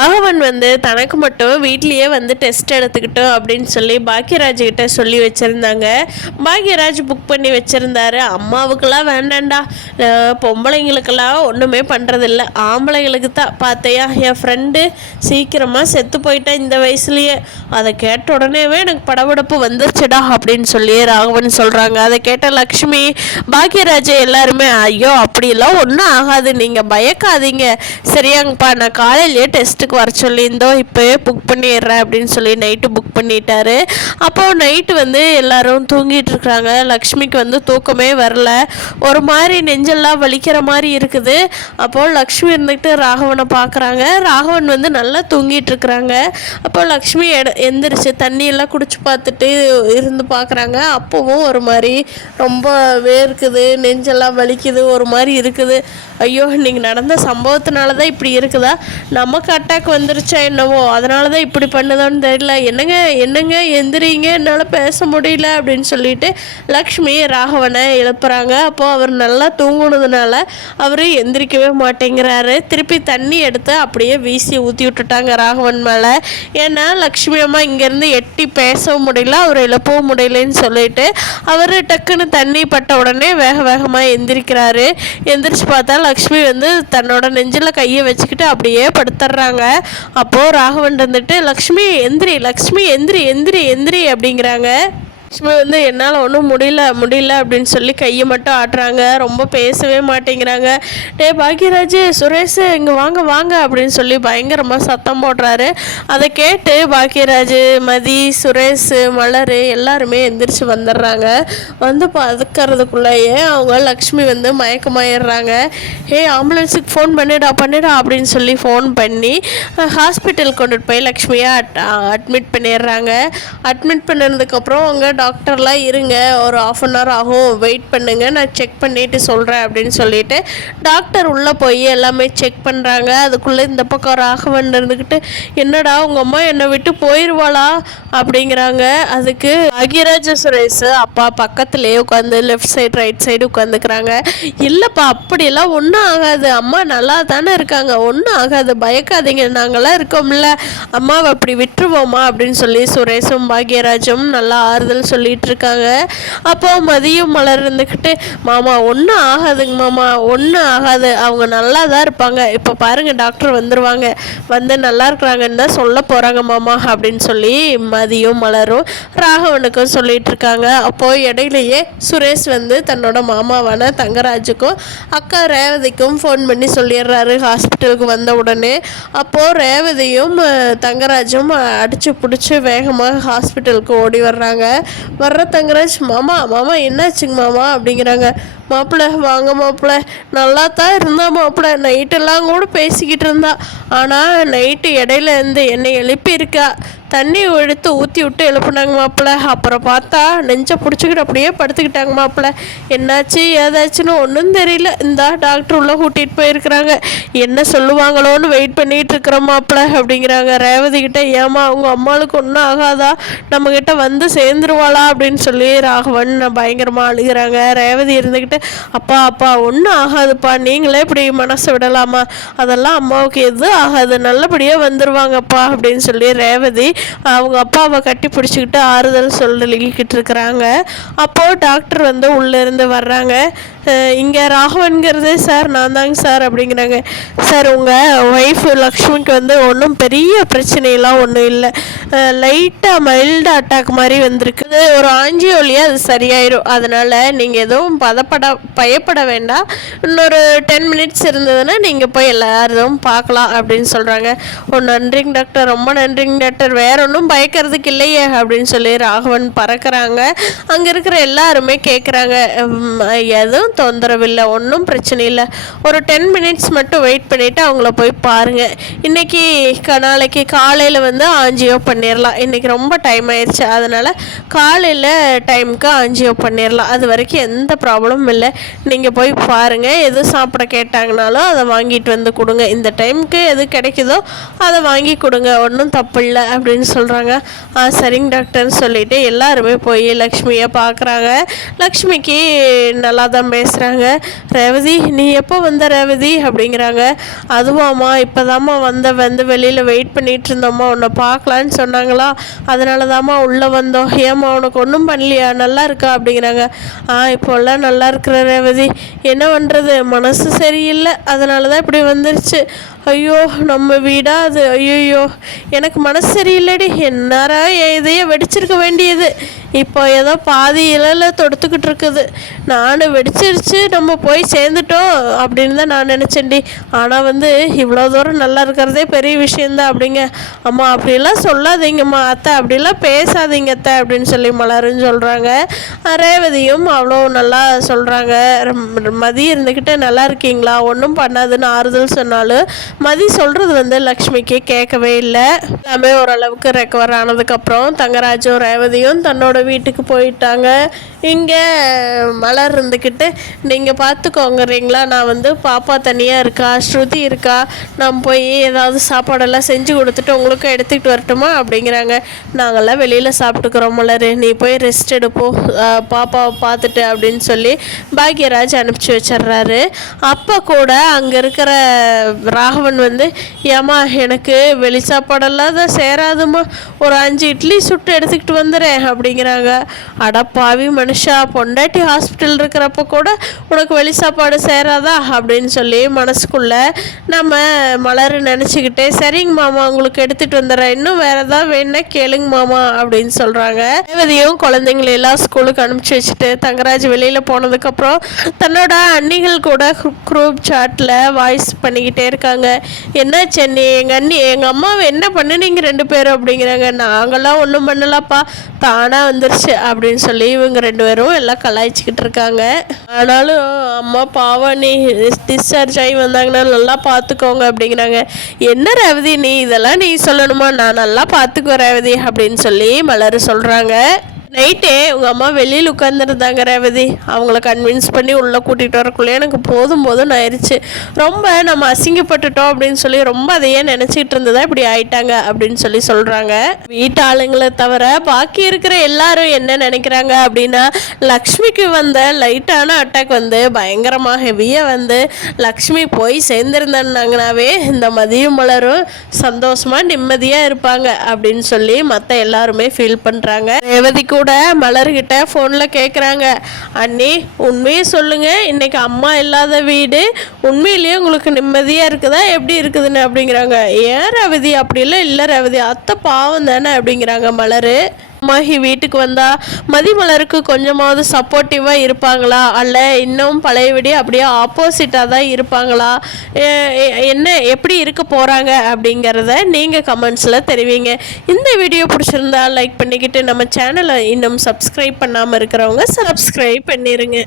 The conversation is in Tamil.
ராகவன் வந்து தனக்கு மட்டும் வீட்லேயே வந்து டெஸ்ட் எடுத்துக்கிட்டோம் அப்படின்னு சொல்லி பாக்யராஜ் கிட்ட சொல்லி வச்சுருந்தாங்க. பாக்யராஜ் புக் பண்ணி வச்சுருந்தாரு. அம்மாவுக்கெல்லாம் வேண்டாண்டா, பொம்பளைங்களுக்கெல்லாம் ஒன்றுமே பண்ணுறதில்ல, ஆம்பளைங்களுக்கு தான் பார்த்தையா என் ஃப்ரெண்டு சீக்கிரமாக செத்து போயிட்டேன் இந்த வயசுலேயே. அதை கேட்ட உடனேவே எனக்கு படபடப்பு வந்துருச்சுடா அப்படின்னு சொல்லி ராகவன் சொல்கிறாங்க. அதை கேட்ட லக்ஷ்மி பாக்யராஜை எல்லாருமே ஐயோ அப்படிலாம் ஒன்றும் ஆகாது, நீங்கள் பயக்காதீங்க சரியாங்கப்பா, நான் காலையிலேயே டெஸ்ட்டுக்கு வர சொல்லியிருந்தோம், இப்போவே புக் பண்ணிடுறேன் அப்படின்னு சொல்லி நைட்டு புக் பண்ணிட்டாரு. அப்போ நைட்டு வந்து எல்லாரும் தூங்கிட்டு இருக்கிறாங்க. லக்ஷ்மிக்கு வந்து தூக்கமே வரல, ஒரு மாதிரி நெஞ்செல்லாம் வலிக்கிற மாதிரி இருக்குது. அப்போது லக்ஷ்மி இருந்துக்கிட்டு ராகவனை பார்க்குறாங்க. ராகவன் வந்து நல்லா தூங்கிட்டு இருக்கிறாங்க. அப்போ லக்ஷ்மி எந்திரிச்சு தண்ணியெல்லாம் குடிச்சு பார்த்துட்டு இருந்து பார்க்குறாங்க. அப்போவும் ஒரு மாதிரி ரொம்ப வேர்க்குது, நெஞ்செல்லாம் வலிக்குது, ஒரு மாதிரி இருக்குது. ஐயோ இன்னைக்கு நடந்த சம்பவத்தினால தான் இப்படி இருக்குதா, நமக்கு அட்டாக் வந்துருச்சா என்னவோ அதனால தான் இப்படி பண்ணுதான்னு தெரியல, என்னங்க எந்திரிங்க, என்னால் பேச முடியல அப்படின்னு சொல்லிட்டு லக்ஷ்மி ராகவனை எழுப்புறாங்க. அப்போது அவர் நல்லா தூங்குனதுனால அவர் எந்திரிக்கவே மாட்டேங்கிறாரு. திருப்பி தண்ணி எடுத்து அப்படியே வீசி ஊற்றி விட்டுட்டாங்க ராகவன் மேலே. ஏன்னா லக்ஷ்மி அம்மா இங்கேருந்து எட்டி பேசவும் முடியல, அவர் எழுப்பவும் முடியலன்னு சொல்லிட்டு அவர் டக்குன்னு தண்ணி பட்ட உடனே வேக வேகமாக எந்திரிக்கிறாரு. எந்திரிச்சு பார்த்தா லக்ஷ்மி வந்து தன்னோட நெஞ்சில் கையை வச்சுக்கிட்டு அப்படியே படுத்துடுறாங்க. அப்போது ராகவன் இருந்துட்டு லக்ஷ்மி எந்திரி, லக்ஷ்மி எந்திரி எந்திரி எந்திரி அப்படிங்கிறாங்க. லக்ஷ்மி வந்து என்னால் ஒன்றும் முடியல அப்படின்னு சொல்லி கையை மட்டும் ஆட்டுறாங்க. ரொம்ப பேசவே மாட்டேங்கிறாங்க. டே பாக்யராஜ், சுரேஷ் இங்கே வாங்க வாங்க அப்படின்னு சொல்லி பயங்கரமாக சத்தம் போடுறாரு. அதை கேட்டு பாக்யராஜ், மதி, சுரேஷ், மலர் எல்லாருமே எந்திரிச்சு வந்துடுறாங்க. வந்து பதுக்கிறதுக்குள்ளேயே அவங்க லக்ஷ்மி வந்து மயக்கமாயிடுறாங்க. ஆம்புலன்ஸுக்கு ஃபோன் பண்ணிடா அப்படின்னு சொல்லி ஃபோன் பண்ணி ஹாஸ்பிட்டலுக்கு கொண்டுட்டு போய் லக்ஷ்மியை அட்மிட் பண்ணிடுறாங்க. அட்மிட் பண்ணதுக்கப்புறம் அவங்க டாக்டர்லாம் இருங்க, ஒரு 1/2 hour ஆகும், வெயிட் பண்ணுங்க, நான் செக் பண்ணிவிட்டு சொல்கிறேன் அப்படின்னு சொல்லிட்டு டாக்டர் உள்ளே போய் எல்லாமே செக் பண்ணுறாங்க. அதுக்குள்ளே இந்த பக்கம் ராகவன் இருந்துக்கிட்டு என்னடா உங்கள் அம்மா என்னை விட்டு போயிடுவாளா அப்படிங்கிறாங்க. அதுக்கு பாக்யராஜ சுரேஷ் அப்பா பக்கத்துலேயே உட்காந்து லெஃப்ட் சைடு ரைட் சைடு உட்காந்துக்கிறாங்க. இல்லைப்பா அப்படியெல்லாம் ஒன்றும் ஆகாது, அம்மா நல்லா தானே இருக்காங்க, ஒன்றும் ஆகாது, பயக்காதீங்க, நாங்களாம் இருக்கோம்ல, அம்மாவை அப்படி விட்டுருவோமா அப்படின்னு சொல்லி சுரேஷும் பாக்யராஜும் நல்லா ஆறுதல் சொல்லிட்டு இருக்காங்க. அப்போ மதியம் மலர் இருந்துக்கிட்டு மாமா ஒன்றும் ஆகாதுங்க மாமா, ஒன்றும் ஆகாது, அவங்க நல்லா தான் இருப்பாங்க, இப்போ பாருங்கள் டாக்டர் வந்துடுவாங்க, வந்து நல்லா இருக்கிறாங்கன்னு தான் சொல்ல போகிறாங்க மாமா அப்படின்னு சொல்லி மதியும் மலரும் ராகவனுக்கும் சொல்லிட்டு இருக்காங்க. அப்போது இடையிலேயே சுரேஷ் வந்து தன்னோட மாமாவான தங்கராஜுக்கும் அக்கா ரேவதிக்கும் ஃபோன் பண்ணி சொல்லிடுறாரு ஹாஸ்பிட்டலுக்கு வந்த உடனே. அப்போது ரேவதியும் தங்கராஜும் அடித்து பிடிச்சி வேகமாக ஹாஸ்பிட்டலுக்கு ஓடி வர்றாங்க. வர்ற தங்கராஜ், மாமா என்னாச்சுங்க மாமா அப்படிங்கிறாங்க. மாப்பிள்ளை வாங்க மாப்பிள்ளை, நல்லா தான் இருந்தா மாப்பிள்ளை, நைட்டெல்லாம் கூட பேசிக்கிட்டு இருந்தா, ஆனால் நைட்டு இடையில இருந்து என்னை எழுப்பியிருக்கா, தண்ணி எடுத்து ஊற்றி விட்டு எழுப்புனாங்க மாப்பிள்ளை, அப்புறம் பார்த்தா நெஞ்சை பிடிச்சிக்கிட்டு அப்படியே படுத்துக்கிட்டாங்க மாப்பிள்ளை, என்னாச்சு ஏதாச்சுன்னு ஒன்றும் தெரியல, இந்த டாக்டர் உள்ளே கூட்டிகிட்டு போயிருக்கிறாங்க, என்ன சொல்லுவாங்களோன்னு வெயிட் பண்ணிகிட்டு இருக்கிற மாப்பிள்ளை அப்படிங்கிறாங்க. ரேவதி கிட்ட ஏமா அவங்க அம்மாளுக்கு ஒன்றும் ஆகாதா, நம்மக்கிட்ட வந்து சேர்ந்துருவாளா அப்படின்னு சொல்லி ராகவன் பயங்கரமாக அழுகிறாங்க. ரேவதி இருந்துக்கிட்டு அப்பா ஒன்றும் ஆகாதுப்பா, நீங்களே இப்படி மனசை விடலாமா, அதெல்லாம் அம்மாவுக்கு எதுவும் ஆகாது, நல்லபடியாக வந்துடுவாங்கப்பா அப்படின்னு சொல்லி ரேவதி அவங்க அப்பாவை கட்டி பிடிச்சிக்கிட்டு ஆறுதல் சொல்லிக்கிட்டு இருக்கிறாங்க. அப்போது டாக்டர் வந்து உள்ளேருந்து வர்றாங்க. இங்கே ராகவன்கிறது சார், நான் தாங்க சார் அப்படிங்கிறாங்க. சார் உங்கள் ஒய்ஃபு லக்ஷ்மிக்கு வந்து ஒன்றும் பெரிய பிரச்சனையெல்லாம் ஒன்றும் இல்லை, லைட்டாக மைல்டு அட்டாக் மாதிரி வந்திருக்கு, ஒரு ஆஞ்சியோலியாக அது சரியாயிடும், அதனால் நீங்கள் எதுவும் பயப்பட வேண்டாம், இன்னொரு 10 minutes இருந்ததுன்னா நீங்கள் போய் எல்லாரும் பார்க்கலாம் அப்படின்னு சொல்கிறாங்க. நன்றிங்க டாக்டர், ரொம்ப நன்றிங்க டாக்டர், வேற ஒன்றும் பயக்கிறதுக்கு இல்லையே அப்படின்னு சொல்லி ராகவன் பறக்கிறாங்க. அங்கே இருக்கிற எல்லாருமே கேட்குறாங்க, எதுவும் தொந்தரவில்லை, ஒன்றும் பிரச்சனை இல்லை, ஒரு 10 minutes மட்டும் வெயிட் பண்ணிவிட்டு அவங்கள போய் பாருங்கள், இன்றைக்கி நாளைக்கு காலையில் வந்து ஆஞ்சியோ பண்ணிடலாம், இன்றைக்கி ரொம்ப டைம் ஆயிடுச்சு, அதனால் காலையில் டைமுக்கு ஆஞ்சியோ பண்ணிடலாம், அது வரைக்கும் எந்த ப்ராப்ளமும் இல்லை இல்லை, நீங்கள் போய் பாருங்கள், எது சாப்பிட கேட்டாங்கனாலும் அதை வாங்கிட்டு வந்து கொடுங்க, இந்த டைமுக்கு எது கிடைக்குதோ அதை வாங்கி கொடுங்க, ஒன்றும் தப்பு இல்லை அப்படின்னு சொல்கிறாங்க. சரிங்க டாக்டர்னு சொல்லிவிட்டு எல்லாருமே போய் லக்ஷ்மியை பார்க்குறாங்க. லக்ஷ்மிக்கு நல்லா தான் பேசுகிறாங்க. ரேவதி நீ எப்போ வந்த ரேவதி அப்படிங்கிறாங்க. அதுவாம்மா இப்போ தாம்மா வந்து வெளியில் வெயிட் பண்ணிகிட்டு இருந்தோம்மா, உன்னை பார்க்கலான்னு சொன்னாங்களா, அதனால தாம்மா உள்ளே வந்தோம். ஏம்மா உனக்கு ஒன்றும் பண்ணலையா, நல்லா இருக்கா அப்படிங்கிறாங்க. இப்போல்லாம் நல்லா இருக்கிற ரேவதி, என்ன பண்ணுறது, மனசு சரியில்லை, அதனால தான் இப்படி வந்துருச்சு. ஐயோ நம்ம வீடா அது, ஐயோ எனக்கு மனசு சரியில்லடி, என்னாரா இதையே வெடிச்சிருக்க வேண்டியது, இப்போ ஏதோ பாதி இலையில் தொடுத்துக்கிட்டு இருக்குது, நான் வெடிச்சிருச்சு, நம்ம போய் சேர்ந்துட்டோம் அப்படின்னு தான் நான் நினச்சேன்டி. ஆனால் இவ்வளோ தூரம் நல்லா இருக்கிறதே பெரிய விஷயந்தான் அப்படிங்க. அம்மா அப்படிலாம் சொல்லாதீங்கம்மா அத்தை, அப்படிலாம் பேசாதீங்க அத்தை அப்படின்னு சொல்லி மலருன்னு சொல்கிறாங்க. ரேவதியும் அவ்வளோ நல்லா சொல்கிறாங்க. மதி இருந்துக்கிட்டு நல்லா இருக்கீங்களா, ஒன்றும் பண்ணாதுன்னு ஆறுதல் சொன்னாலும் மதி சொல்கிறது லக்ஷ்மிக்கு கேட்கவே இல்லை. எல்லாமே ஓரளவுக்கு ரெக்கவர் ஆனதுக்கப்புறம் தங்கராஜும் ரேவதியும் தன்னோட வீட்டுக்கு போயிட்டாங்க. இங்கே மலர் இருந்துக்கிட்டு நீங்கள் பார்த்துக்கோங்கிறீங்களா, நான் பாப்பா தனியாக இருக்கா, ஸ்ருதி இருக்கா, நான் போய் ஏதாவது சாப்பாடெல்லாம் செஞ்சு கொடுத்துட்டு உங்களுக்கு எடுத்துக்கிட்டு வரட்டுமா அப்படிங்கிறாங்க. நாங்கள்லாம் வெளியில் சாப்பிட்டுக்கிறோம் மலர், நீ போய் ரெஸ்ட் எடுப்போம் பாப்பாவை பார்த்துட்டு அப்படின்னு சொல்லி பாக்யராஜ் அனுப்பிச்சி வச்சிட்றாரு. அப்போ கூட அங்கே இருக்கிற ராகவன் ஏமா எனக்கு வெளி சாப்பாடெல்லாம் தான் சேராதுமா, ஒரு 5 இட்லி சுட்டு எடுத்துக்கிட்டு வந்துடுறேன் அப்படிங்கிறாங்க. அடப்பாவி மனுஷா, பொண்டாட்டி ஹாஸ்பிட்டல் இருக்கிறப்ப கூட உனக்கு வெளி சாப்பாடு சேராதா அப்படின்னு சொல்லி மனசுக்குள்ள நம்ம மலர் நினச்சிக்கிட்டே சரிங்க மாமா உங்களுக்கு எடுத்துகிட்டு வந்துடுறேன், இன்னும் வேறு ஏதாவது வேணுன்னா கேளுங்க மாமா அப்படின்னு சொல்கிறாங்க. ரேவதியும் குழந்தைங்களை எல்லாம் ஸ்கூலுக்கு அனுப்பிச்சி வச்சுட்டு தங்கராஜ் வெளியில் போனதுக்கப்புறம் தன்னோட அண்ணிகள் கூட குரூப் சாட்டில் வாய்ஸ் பண்ணிக்கிட்டே இருக்காங்க. என்ன சென்னி, எங்கள் அம்மாவை என்ன பண்ணுனீங்க 2 பேரும் அப்படிங்கிறாங்க. நாங்கள்லாம் ஒன்றும் பண்ணலாப்பா, தானாக வந்துருச்சு அப்படின்னு சொல்லி இவங்க 2 பேரும் எல்லாம் கலாய்ச்சிக்கிட்டு இருக்காங்க. ஆனாலும் அம்மா பாவம், நீ டிஸ்சார்ஜ் ஆகி வந்தாங்கன்னா நல்லா பார்த்துக்கோங்க அப்படிங்கிறாங்க. என்ன ரேவதி நீ இதெல்லாம் நீ சொல்லணுமா, நான் நல்லா பார்த்துக்குவேன் ரேவதி அப்படின்னு சொல்லி மலர் சொல்கிறாங்க. நைட்டே உங்கள் அம்மா வெளியில் உட்காந்துருந்தாங்க ரேவதி, அவங்கள கன்வின்ஸ் பண்ணி உள்ளே கூட்டிகிட்டு வரக்குள்ளே எனக்கு போதும் ஆயிடுச்சு, ரொம்ப நம்ம அசிங்கப்பட்டுட்டோம் அப்படின்னு சொல்லி ரொம்ப அதையே நினச்சிக்கிட்டு இருந்ததா இப்படி ஆயிட்டாங்க அப்படின்னு சொல்லி சொல்கிறாங்க. வீட்டு ஆளுங்களை தவிர பாக்கி இருக்கிற எல்லாரும் என்ன நினைக்கிறாங்க அப்படின்னா, லக்ஷ்மிக்கு வந்த லைட்டான அட்டாக் பயங்கரமாக ஹெவியாக லக்ஷ்மி போய் சேர்ந்துருந்தாங்கனாவே இந்த மதியம் மலரும் சந்தோஷமாக நிம்மதியாக இருப்பாங்க அப்படின்னு சொல்லி மற்ற எல்லாருமே ஃபீல் பண்ணுறாங்க. ரேவதிக்கு கூட மலர்கிட்ட ஃபோனில் கேட்குறாங்க, அண்ணி உண்மையை சொல்லுங்கள், இன்றைக்கி அம்மா இல்லாத வீடு உண்மையிலேயே உங்களுக்கு நிம்மதியாக இருக்குதா எப்படி இருக்குதுன்னு அப்படிங்கிறாங்க. ஏன் ரேவதி அப்படிலாம் இல்லை ரேவதி, அத்தை பாவம் தானே அப்படிங்கிறாங்க மலர். மாஹி வீட்டுக்கு வந்தால் மதிமலருக்கு கொஞ்சமாவது சப்போர்ட்டிவாக இருப்பாங்களா, அல்ல இன்னும் பழையபடி அப்படியே ஆப்போசிட்டாக தான் இருப்பாங்களா, என்ன எப்படி இருக்க போகிறாங்க அப்படிங்கிறத நீங்கள் கமெண்ட்ஸில் தெரிவிங்க. இந்த வீடியோ பிடிச்சிருந்தா லைக் பண்ணிக்கிட்டு நம்ம சேனலை இன்னும் சப்ஸ்கிரைப் பண்ணாமல் இருக்கிறவங்க சப்ஸ்கிரைப் பண்ணிடுங்க.